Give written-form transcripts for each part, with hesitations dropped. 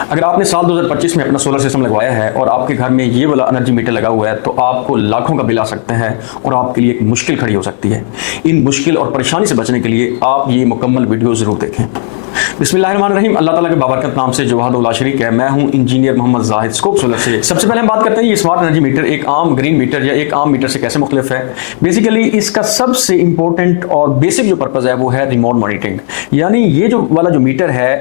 अगर आपने साल 2025 में अपना सोलर सिस्टम लगवाया है और आपके घर में ये वाला एनर्जी मीटर लगा हुआ है तो आपको लाखों का बिल आ सकता है और आपके लिए एक मुश्किल खड़ी हो सकती है। इन मुश्किल और परेशानी से बचने के लिए आप ये मुकम्मल वीडियो ज़रूर देखें। बिस्मिल्लाहिर्रहमानिर्रहीम। अल्लाह ताला के बाबरकत नाम से जो वहदहुल ला शरीक है। मैं हूं engineer Mohammad Zahid scope solar से। सबसे पहले हम बात करते हैं ये स्मार्ट एनर्जी मीटर एक आम ग्रीन मीटर या एक आम मीटर से कैसे मुख्तलिफ है। बेसिकली इसका सबसे इंपॉर्टेंट और बेसिक जो पर्पज़ है वो है रिमोट मॉनिटरिंग। यानी ये जो वाला जो मीटर है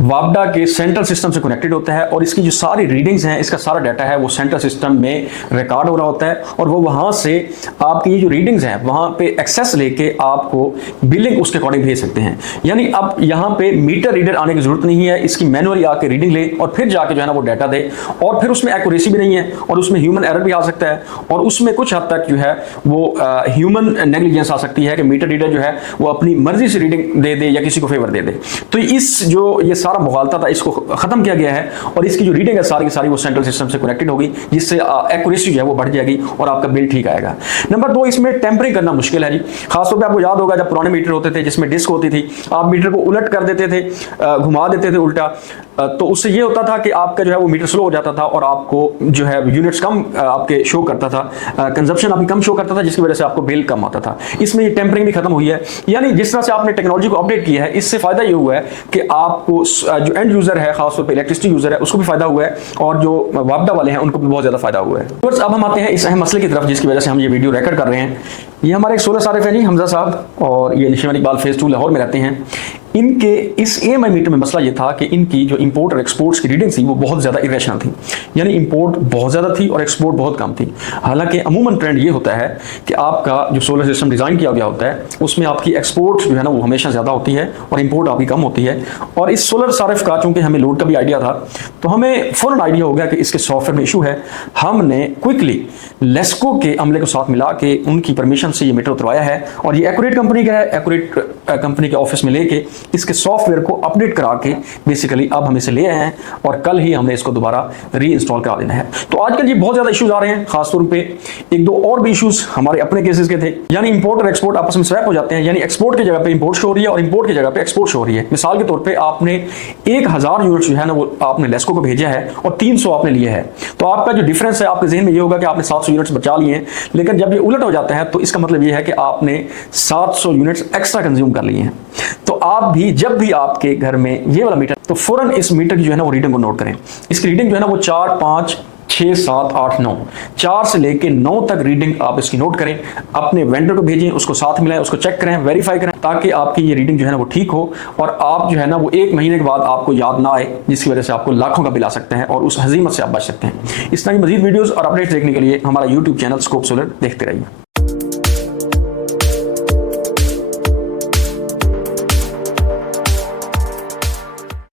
वापडा के सेंट्रल सिस्टम से कनेक्टेड होता है और इसकी जो सारी रीडिंग्स हैं, इसका सारा डाटा है वो सेंट्रल सिस्टम में रिकॉर्ड हो रहा होता है और वो वहाँ से आपकी ये जो रीडिंग्स हैं वहाँ पे एक्सेस लेके आपको बिलिंग उसके अकॉर्डिंग भेज सकते हैं। यानी अब यहाँ पे मीटर रीडर आने की जरूरत नहीं है, इसकी मैनुअली आके रीडिंग ले और फिर जाके जो है ना वो डाटा दे। और फिर उसमें एक्यूरेसी भी नहीं है और उसमें ह्यूमन एरर भी आ सकता है और उसमें कुछ हद तक जो है वो ह्यूमन नेग्लिजेंस आ सकती है कि मीटर रीडर जो है वो अपनी मर्जी से रीडिंग दे दे या किसी को फेवर दे दे। तो इस जो ये सारा मुगालता था इसको खत्म किया गया है और इसकी जो रीडिंग है सारी की सारी वो सेंट्रल सिस्टम से कनेक्टेड होगी, जिससे एक्यूरेसी जो है वो बढ़ जाएगी और आपका बिल ठीक आएगा। नंबर 2, इसमें टेम्परिंग करना मुश्किल है जी। खासतौर पे आपको याद होगा जब पुराने मीटर होते थे जिसमें डिस्क होती थी, आप मीटर को उलट कर देते थे, घुमा देते थे उल्टा, तो उससे ये होता था कि आपका जो है वो मीटर स्लो हो जाता था और आपको जो है यूनिट्स कम आपके शो करता था, कंजप्शन आपकी कम शो करता था, जिसकी वजह से आपको बिल कम आता था। इसमें ये टेम्परिंग भी खत्म हुई है। यानी जिस तरह से आपने टेक्नोलॉजी को अपडेट किया है इससे फायदा ये हुआ है कि आपको जो एंड यूजर है, खासतौर पे इलेक्ट्रिसिटी यूजर है, उसको भी फायदा हुआ है और जो वापडा वाले हैं उनको भी बहुत ज्यादा फायदा हुआ है। बस अब हम आते हैं इस अहम मसले की तरफ जिसकी वजह से हम ये वीडियो रिकॉर्ड कर रहे हैं। ये हमारे एक सोलर सारिफ है जी, हमजा साहब, और ये निशान इकबाल फेज 2 लाहौर में रहते हैं। इनके इस EMI मीटर में मसला ये था कि इनकी जो इंपोर्ट और एक्सपोर्ट्स की रीडिंग थी वो बहुत ज़्यादा इरेशनल थी। यानी इंपोर्ट बहुत ज़्यादा थी और एक्सपोर्ट बहुत कम थी। हालांकि अमूमन ट्रेंड ये होता है कि आपका जो सोलर सिस्टम डिज़ाइन किया गया होता है उसमें आपकी एक्सपोर्ट जो है ना वो हमेशा ज़्यादा होती है और इंपोर्ट आपकी कम होती है। और इस सोलर सारिफ का चूँकि हमें लोड का भी आइडिया था तो हमें फ़ौरन आइडिया हो गया कि इसके सॉफ्टवेयर में इशू है। हमने क्विकली लेस्को के अमले को साथ मिला के उनकी परमिशन से ये मीटर उतरवाया है और ये एक्यूरेट कंपनी का है। एक्यूरेट कंपनी के ऑफिस में लेके इसके सॉफ्टवेयर को अपडेट करा के बेसिकली अब हम इसे ले आए हैं और कल ही हमने इसको दोबारा री इंस्टॉल करा देना है। तो आजकल ये बहुत ज्यादा इश्यूज आ रहे हैं, खासतौर पे एक दो और भी इश्यूज हमारे अपने केसेस के थे। यानी इंपोर्ट और एक्सपोर्ट आपस में स्वैप हो जाते हैं। यानी एक्सपोर्ट की जगह पे इंपोर्ट शो हो रही है और इंपोर्ट की जगह पे एक्सपोर्ट शो हो रही है। मिसाल के तौर पर आपने 1000 यूनिट जो है ना वो आपने लेस्को को भेजा है और 300 आपने लिए है, तो आपका जो डिफरेंस है आपके जहन में ये होगा कि आपने 700 यूनिट्स बचा लिए हैं। लेकिन जब ये उलट हो जाता है तो इसका मतलब ये है कि आपने 700 यूनिट्स एक्स्ट्रा कंज्यूम कर लिए हैं। तो आप भी जब भी आपके घर में ये वाला मीटर, तो फौरन इस मीटर की जो है ना वो रीडिंग को नोट करें। इसकी रीडिंग जो है ना वो 4, 5, 6, 7, 8, 9, 4 से लेके 9 तक रीडिंग आप इसकी नोट करें। अपने वेंडर को भेजें, उसको साथ मिलाएं, उसको चेक करें, वेरीफाई करें, ताकि आपकी ये रीडिंग जो है ना वो ठीक हो और आप जो है ना वो 1 महीने के बाद आपको याद ना आए, जिसकी वजह से आपको लाखों का बिल आ सकते हैं और उस हजीमत से आप बच सकते हैं। इस तरह की मजीद वीडियोस और अपडेट्स देखने के लिए हमारा यूट्यूब चैनल स्कोप सोलर देखते रहिए।